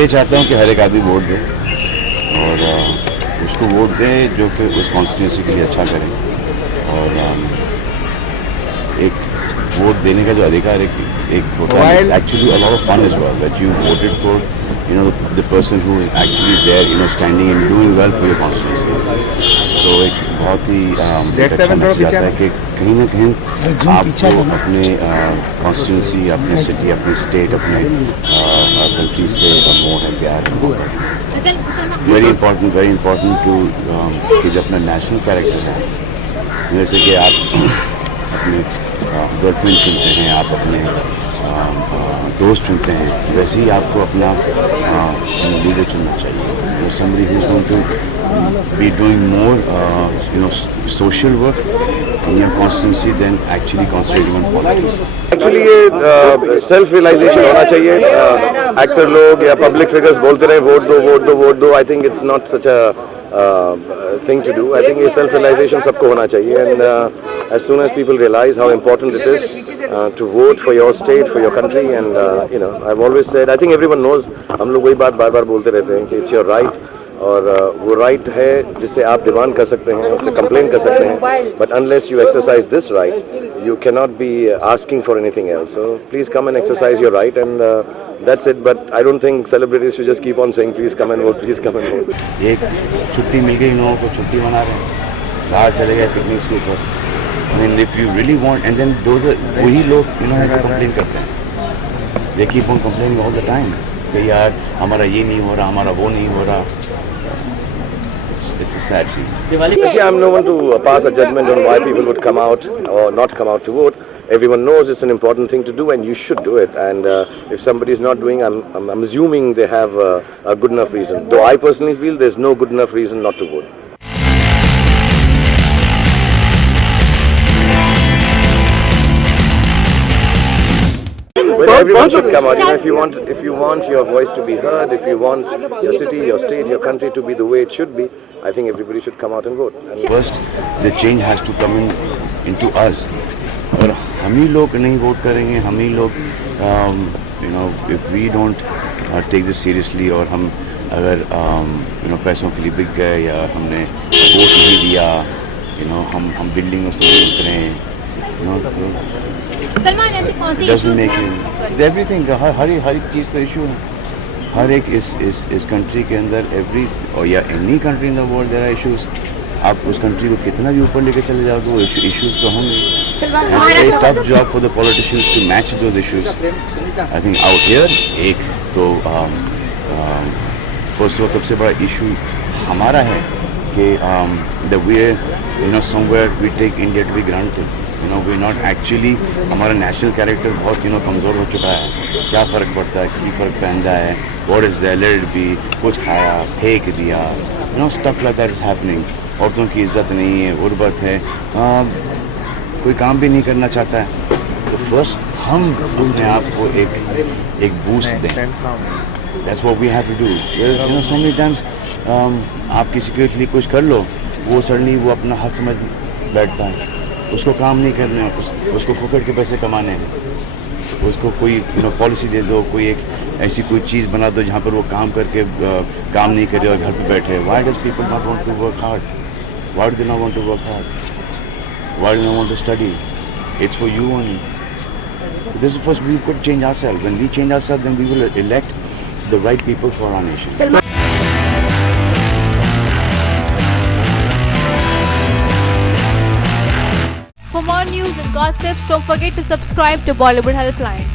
ये चाहता हूँ कि हर एक आदमी वोट दे और उसको वोट दे जो कि उस कॉन्स्टिट्यूंसी के लिए अच्छा करे। और एक वोट देने का जो अधिकार एक होता है, actually a lot of fun is well that you voted for the person who is actually there standing and doing well for your constituency. तो एक बहुत ही अच्छा मैसेज आता है कि कहीं ना कहीं आपको अपने कॉन्स्टिट्यूंसी, अपने सिटी, अपने स्टेट, अपने कंट्री से मोह है, प्यार है। वेरी इंपॉर्टेंट टू कि जो अपना नेशनल कैरेक्टर है, जैसे कि आप अपने गर्लफ्रेंड चुनते हैं, आप अपने दोस्त चुनते हैं, वैसे ही आपको अपना लीडर चुनना चाहिए। somebody who is going to be doing more social work in your constituency than actually concentrating on politics. Actually ये सेल्फ रियलाइजेशन होना चाहिए। एक्टर लोग या पब्लिक फिगर्स बोलते रहे वोट दो वोट दो वोट दो, I think it's not such a thing to do. I think ये सेल्फ रियलाइजेशन सबको होना चाहिए, and as soon as people realize how important it is to vote for your state, for your country, and I've always said, I think everyone knows, हम लोग वही बात बार बार बोलते रहते हैं कि it's your right, और वो राइट है जिससे आप डिमांड कर सकते हैं, उससे कंप्लेन कर सकते हैं, but unless you exercise this right you can not be asking for anything else. So please come and exercise your right, and that's it. But I don't think celebrities should just keep on saying please come and vote, please come and vote. एक छुट्टी मिल गई, लोगों को छुट्टी मना रहे हैं, बाहर चले गए पिकनिक के ऊपर। I mean if you really want, and then वही लोग कंप्लेन करते हैं, they keep on complaining all the time कि यार हमारा ये नहीं हो रहा, हमारा वो नहीं हो रहा। It's a sad scene. Actually, I'm no one to pass a judgment on why people would come out or not come out to vote. Everyone knows it's an important thing to do, and you should do it. And if somebody is not doing, I'm assuming they have a good enough reason. Though I personally feel there's no good enough reason not to vote. Well, everyone should come out. If you want your voice to be heard, if you want your city, your state, your country to be the way it should be, I think everybody should come out and vote. First, the change has to come into us. और हम ही लोग नहीं वोट करेंगे, हम ही लोग if we don't take this seriously, और हम अगर पैसों के लिए बिक गए या हमने वोट नहीं दिया, हम बिल्डिंगों से नहीं उतरे, doesn't make it everything। हर एक चीज़ का इशू है, हर एक इस कंट्री के अंदर या any country in the world there are issues. आप उस कंट्री को कितना भी ऊपर लेके चले जाओ तो वो इश्यूज तो होंगे। It's tough job for the politicians to match those issues. I think out here एक तो फर्स्ट ऑफ ऑल सबसे बड़ा इशू हमारा है कि the way somewhere we take India to be granted. We not actually, हमारा नेशनल कैरेक्टर बहुत कमज़ोर हो चुका है। क्या फ़र्क पड़ता है, किसी फ़र्क पहनता है, what is there, let it be, कुछ खाया फेंक दिया, stuff like that is happening. औरतों की इज्जत नहीं है, गुर्बत है, कोई काम भी नहीं करना चाहता है। तो फर्स्ट हम अपने आप को एक बूस्ट दें। That's what we have to do. So many times आप किसी के लिए कुछ कर लो, वो सडनली वो अपना हद समझ बैठता है, उसको काम नहीं करना है, उसको फुकट के पैसे कमाने हैं। उसको कोई पॉलिसी दे दो, कोई एक ऐसी कोई चीज़ बना दो जहाँ पर वो काम करके काम नहीं करे और घर पे बैठे। Why does people not want to work hard? Why do they not want to work hard? Why do not want to study? It's for you only. This is first we could change ourself. When we change ourself then we will elect the right people for our nation. For more news and gossip, don't forget to subscribe to Bollywood Helpline.